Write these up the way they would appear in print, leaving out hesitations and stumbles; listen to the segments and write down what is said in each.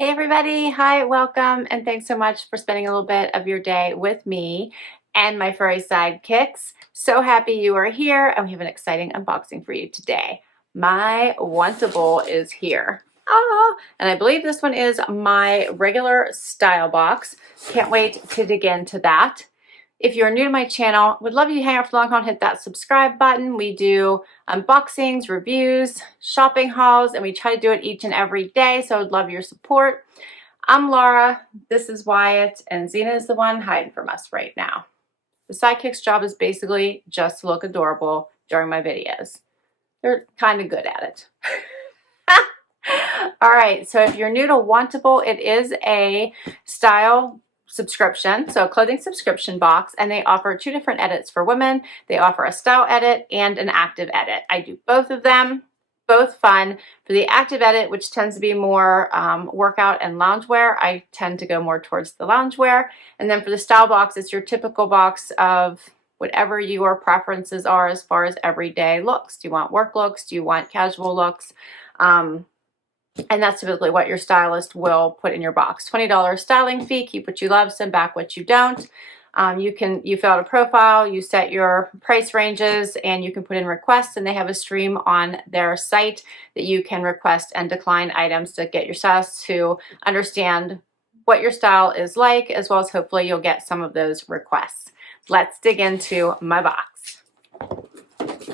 Hey everybody, hi, welcome, and thanks so much for spending a little bit of your day with me and my furry sidekicks. So happy you are here, and we have an exciting unboxing for you today. My Wantable is here. And I believe this one is my regular style box. Can't wait to dig into that. If you're new to my channel, would love you to hang out for long haul and hit that subscribe button. We do unboxings, reviews, shopping hauls, and we try to do it each and every day, so I would love your support. I'm Laura, this is Wyatt, and Xena is the one hiding from us right now. The sidekick's job is basically just to look adorable during my videos. They're kind of good at it. All right, so if you're new to Wantable, it is a style subscription, so a clothing subscription box, and they offer two different edits for women. They offer a style edit and an active edit. I do both of them, both fun. For the active edit, which tends to be more workout and loungewear, I tend to go more towards the loungewear. And then for the style box, it's your typical box of whatever your preferences are as far as everyday looks. Do you want work looks? Do you want casual looks? And that's typically what your stylist will put in your box. $20 styling fee, keep what you love, send back what you don't. You fill out a profile, you set your price ranges, and you can put in requests, and they have a stream on their site that you can request and decline items to get your stylist to understand what your style is like, as well as hopefully you'll get some of those requests. Let's dig into my box.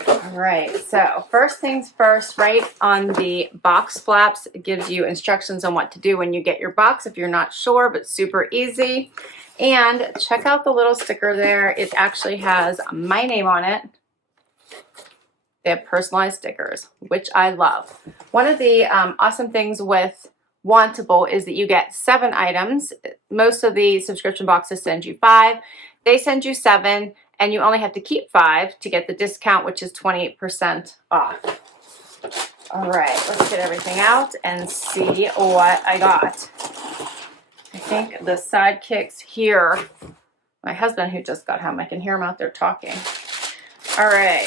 All right, so first things first, right on the box flaps, it gives you instructions on what to do when you get your box if you're not sure, but super easy. And check out the little sticker there. It actually has my name on it. They have personalized stickers, which I love. One of the awesome things with Wantable is that you get 7 items. Most of the subscription boxes send you 5. They send you 7. And you only have to keep 5 to get the discount, which is 28% off. All right, let's get everything out and see what I got. I think the sidekicks here. My husband, who just got home, I can hear him out there talking. All right.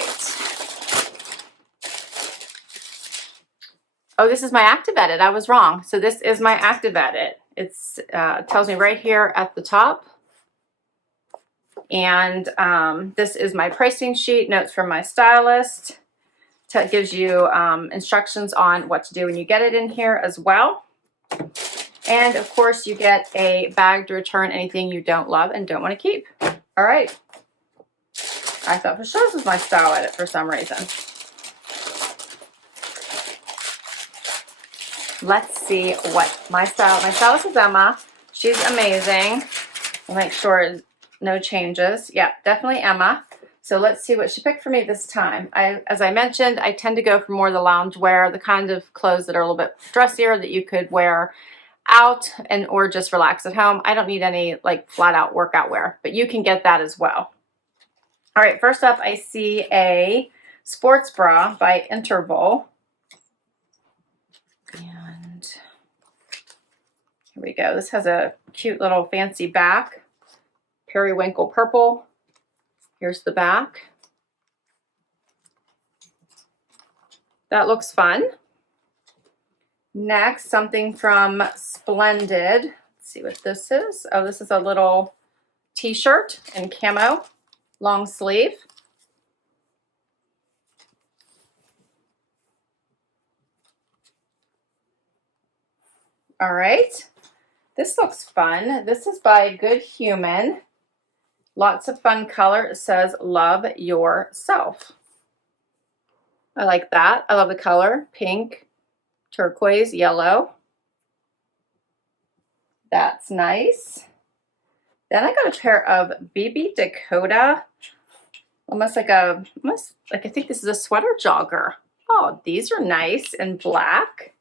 Oh, this is my active edit. I was wrong. So this is my active edit. It tells me right here at the top. And this is my pricing sheet, notes from my stylist. It gives you instructions on what to do when you get it in here as well. And of course, you get a bag to return anything you don't love and don't want to keep. All right. I thought for sure this was my style edit for some reason. Let's see what my stylist is Emma. She's amazing. I'll make sure no changes. Yeah, definitely Emma. So let's see what she picked for me this time. As I mentioned, I tend to go for more the lounge wear, the kind of clothes that are a little bit dressier that you could wear out or just relax at home. I don't need any like flat out workout wear, but you can get that as well. All right, first up I see a sports bra by Interval. And here we go. This has a cute little fancy back. Periwinkle purple. Here's the back. That looks fun. Next, something from Splendid. Let's see what this is. Oh, this is a little t-shirt in camo, long sleeve. All right. This looks fun. This is by hYOUman. Lots of fun color. It says, love yourself. I like that. I love the color. Pink, turquoise, yellow. That's nice. Then I got a pair of BB Dakota. Almost like I think this is a sweater jogger. Oh, these are nice in black.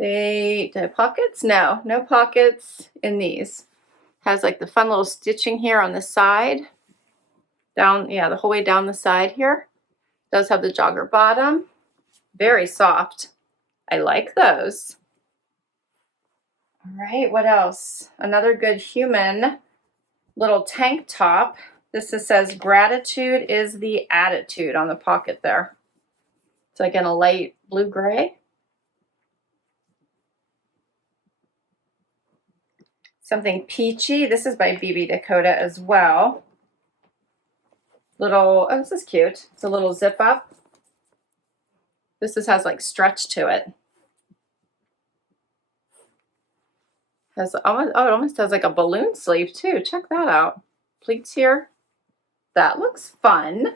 Do they have pockets? No, no pockets in these. Has like the fun little stitching here on the side. Down, yeah, the whole way down the side here. Does have the jogger bottom. Very soft. I like those. All right, what else? Another good hYOUman little tank top. This says gratitude is the attitude on the pocket there. It's like in a light blue gray. something peachy. This is by BB Dakota as well. Little, oh, this is cute. It's a little zip up. This just has like stretch to it. Has almost, oh, it almost has like a balloon sleeve too. Check that out. Pleats here. That looks fun.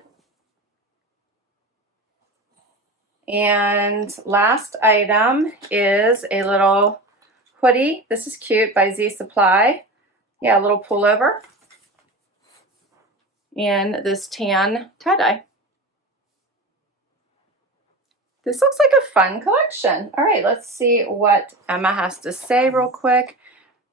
And last item is a little hoodie. This is cute by Z Supply. Yeah, a little pullover. And this tan tie-dye. This looks like a fun collection. All right, let's see what Emma has to say real quick.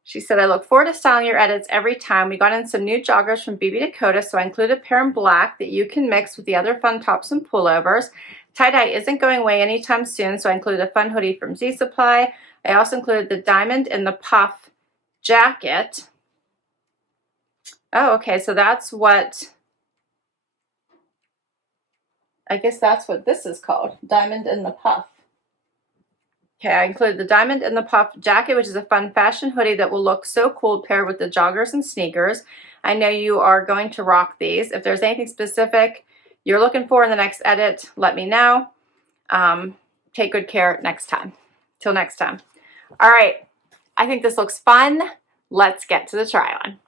She said, I look forward to styling your edits every time. We got in some new joggers from BB Dakota, so I included a pair in black that you can mix with the other fun tops and pullovers. Tie-dye isn't going away anytime soon, so I included a fun hoodie from Z Supply. I also included the diamond in the puff jacket. Oh, okay, so that's what, I guess that's what this is called, diamond in the puff. Okay, I included the diamond in the puff jacket, which is a fun fashion hoodie that will look so cool paired with the joggers and sneakers. I know you are going to rock these. If there's anything specific you're looking for in the next edit, let me know. Take good care next time. Till next time. All right, I think this looks fun. Let's get to the try on.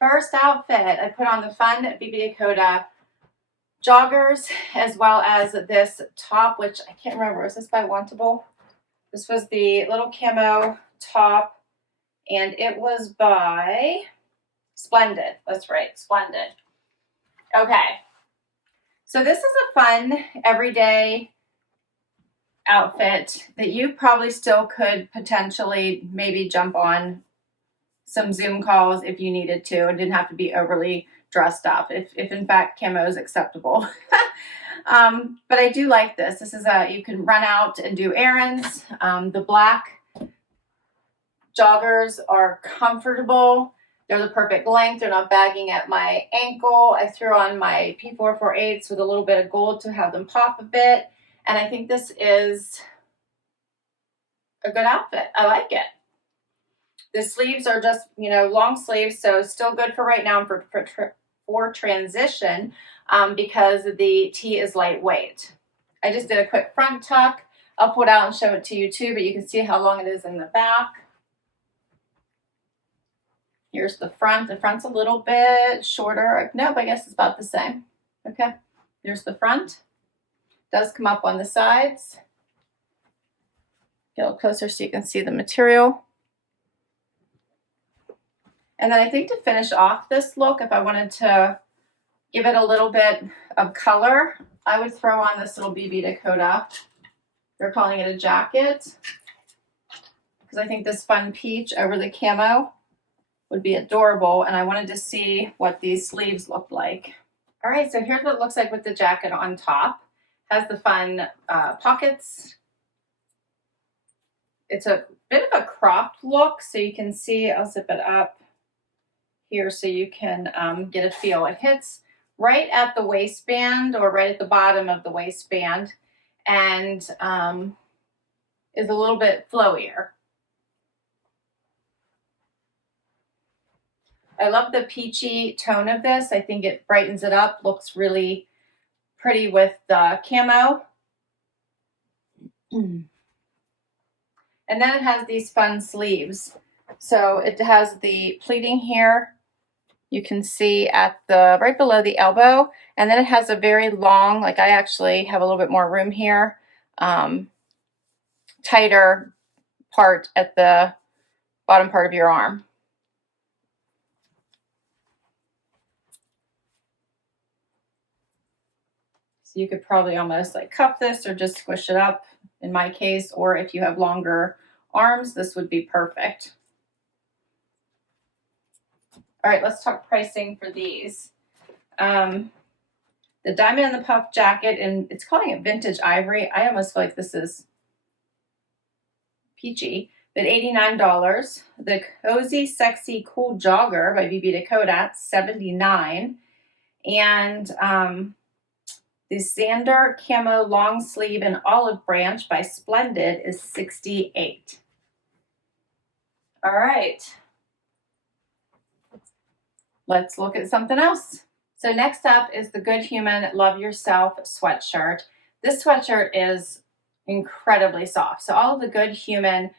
First outfit, I put on the fun BB Dakota joggers, as well as this top, which I can't remember. Is this by Wantable? This was the little camo top, and it was by Splendid. That's right, Splendid. Okay, so this is a fun everyday outfit that you probably still could potentially maybe jump on some Zoom calls if you needed to and didn't have to be overly dressed up, if in fact camo is acceptable. But I do like this. This is you can run out and do errands. The black joggers are comfortable. They're the perfect length. They're not bagging at my ankle. I threw on my P448s with a little bit of gold to have them pop a bit. And I think this is a good outfit. I like it. The sleeves are just, you know, long sleeves, so still good for right now for transition because the tee is lightweight. I just did a quick front tuck. I'll pull it out and show it to you too, but you can see how long it is in the back. Here's the front. The front's a little bit shorter. Nope, I guess it's about the same. Okay, here's the front. Does come up on the sides. Get a little closer so you can see the material. And then I think to finish off this look, if I wanted to give it a little bit of color, I would throw on this little BB Dakota. They're calling it a jacket, because I think this fun peach over the camo would be adorable, and I wanted to see what these sleeves look like. All right, so here's what it looks like with the jacket on top. Has the fun pockets. It's a bit of a cropped look, so you can see, I'll zip it up here so you can get a feel. It hits right at the waistband or right at the bottom of the waistband, and is a little bit flowier. I love the peachy tone of this. I think it brightens it up, looks really pretty with the camo. And then it has these fun sleeves. So it has the pleating here. You can see at the right below the elbow, and then it has a very long, like I actually have a little bit more room here, tighter part at the bottom part of your arm. So you could probably almost like cuff this or just squish it up in my case, or if you have longer arms, this would be perfect. All right, let's talk pricing for these. The diamond in the puff jacket, and it's calling it vintage ivory. I almost feel like this is peachy, but $89. The cozy, sexy, cool jogger by BB Dakota, $79. And the Zander camo long sleeve and olive branch by Splendid is $68. All right. let's look at something else. So next up is the Good Human Love Yourself sweatshirt. This sweatshirt is incredibly soft. So all of the Good Human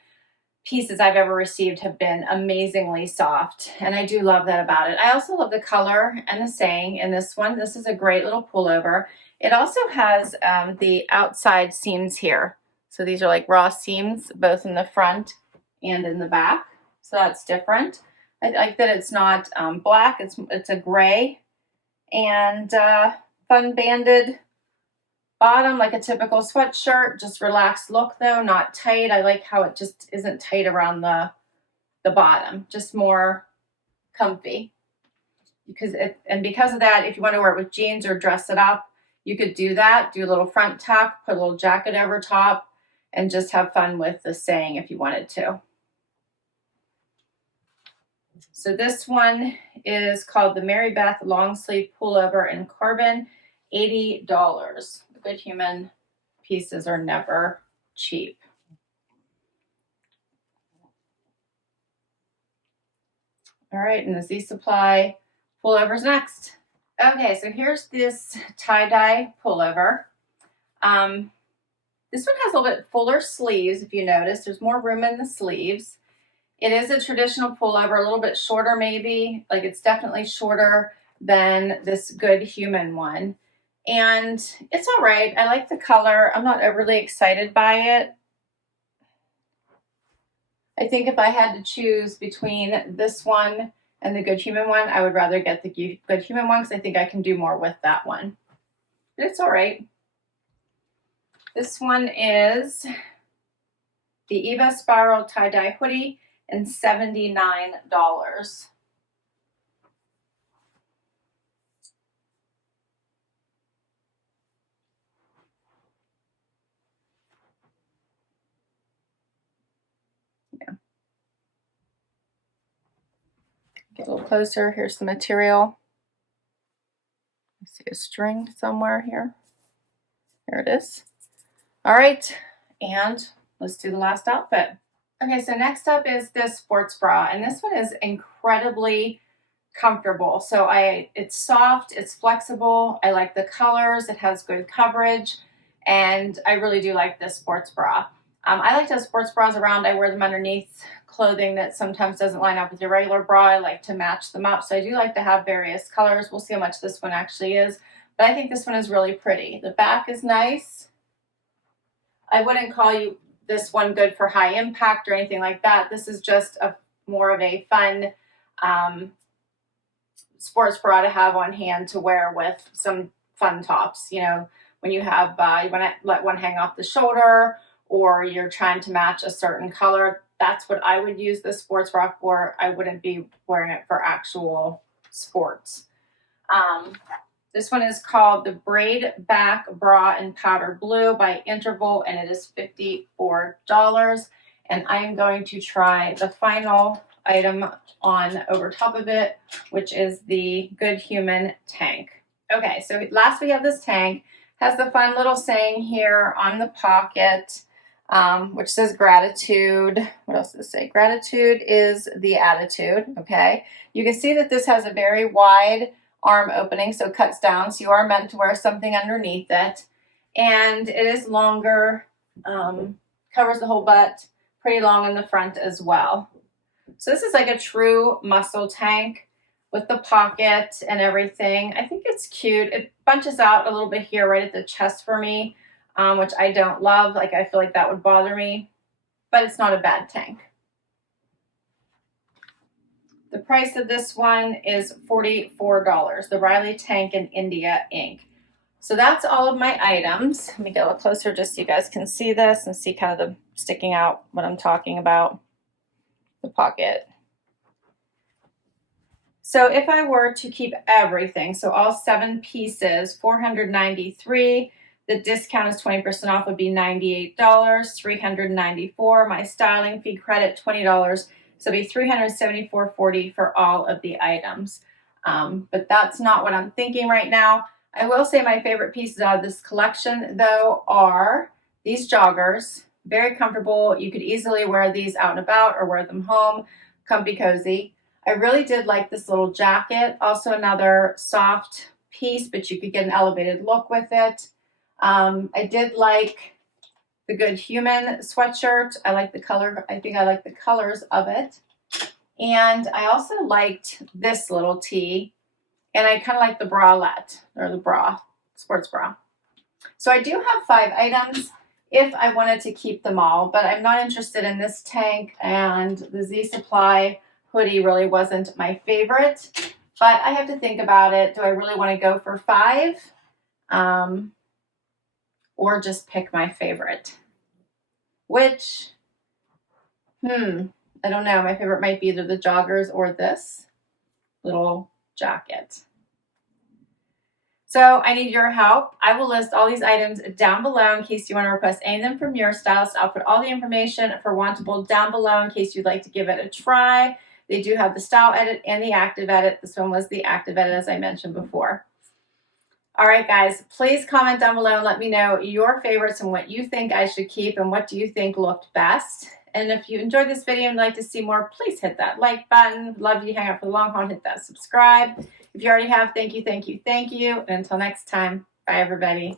pieces I've ever received have been amazingly soft, and I do love that about it. I also love the color and the saying in this one. This is a great little pullover. It also has the outside seams here. So these are like raw seams, both in the front and in the back. So that's different. I like that it's not black, it's a gray, and fun banded bottom, like a typical sweatshirt, just relaxed look though, not tight. I like how it just isn't tight around the bottom, just more comfy. Because of that, if you want to wear it with jeans or dress it up, you could do that, do a little front tuck, put a little jacket over top, and just have fun with the saying if you wanted to. So this one is called the Mary Beth long sleeve pullover in carbon, $80. The Good Human pieces are never cheap. All right, and the Z Supply pullover's next. Okay, so here's this tie-dye pullover. This one has a little bit fuller sleeves, if you notice. There's more room in the sleeves. It is a traditional pullover, a little bit shorter maybe. Like it's definitely shorter than this Good Human one. And it's all right. I like the color. I'm not overly excited by it. I think if I had to choose between this one and the Good Human one, I would rather get the Good Human one because I think I can do more with that one. But it's all right. This one is the Eva Spiral tie-dye hoodie and $79. Yeah. Get a little closer. Here's the material. I see a string somewhere here. There it is. All right, and let's do the last outfit. Okay, so next up is this sports bra, and this one is incredibly comfortable. So it's soft, it's flexible. I like the colors. It has good coverage, and I really do like this sports bra. I like to have sports bras around. I wear them underneath clothing that sometimes doesn't line up with your regular bra. I like to match them up, so I do like to have various colors. We'll see how much this one actually is, but I think this one is really pretty. The back is nice. I wouldn't call this one good for high impact or anything like that. This is just more of a fun sports bra to have on hand to wear with some fun tops. You know, when you have, you want to let one hang off the shoulder, or you're trying to match a certain color, that's what I would use this sports bra for. I wouldn't be wearing it for actual sports. This one is called the Braid Back Bra in Powder Blue by Interval, and it is $54. And I am going to try the final item on over top of it, which is the Good Human tank. Okay, so last we have this tank. Has the fun little saying here on the pocket, which says gratitude. What else does it say? Gratitude is the attitude. Okay, you can see that this has a very wide arm opening, so it cuts down, so you are meant to wear something underneath it, and it is longer, covers the whole butt, pretty long in the front as well. So this is like a true muscle tank with the pocket and everything. I think it's cute. It bunches out a little bit here right at the chest for me, which I don't love. Like, I feel like that would bother me, but it's not a bad tank. The price of this one is $44, the Riley Tank in India ink. So that's all of my items. Let me get a little closer just so you guys can see this and see kind of the sticking out what I'm talking about, the pocket. So if I were to keep everything, so all 7 pieces, $493. The discount is 20% off, would be $98, $394. My styling fee credit, $20. So it'd be $374.40 for all of the items. But that's not what I'm thinking right now. I will say my favorite pieces out of this collection, though, are these joggers. Very comfortable. You could easily wear these out and about or wear them home. Comfy, cozy. I really did like this little jacket. Also another soft piece, but you could get an elevated look with it. I did like the Good Human sweatshirt. I like the color. I think I like the colors of it. And I also liked this little tee. And I kind of like the bralette, or the bra, sports bra. So I do have 5 items if I wanted to keep them all, but I'm not interested in this tank, and the Z Supply hoodie really wasn't my favorite. But I have to think about it. Do I really want to go for 5? Or just pick my favorite? Which, I don't know. My favorite might be either the joggers or this little jacket. So I need your help. I will list all these items down below in case you want to request any of them from your stylist. I'll put all the information for Wantable down below in case you'd like to give it a try. They do have the style edit and the active edit. This one was the active edit, as I mentioned before. All right, guys, please comment down below and let me know your favorites and what you think I should keep and what do you think looked best. And if you enjoyed this video and would like to see more, please hit that like button. Love you to hang out for the long haul and hit that subscribe. If you already have, thank you, thank you, thank you. And until next time, bye, everybody.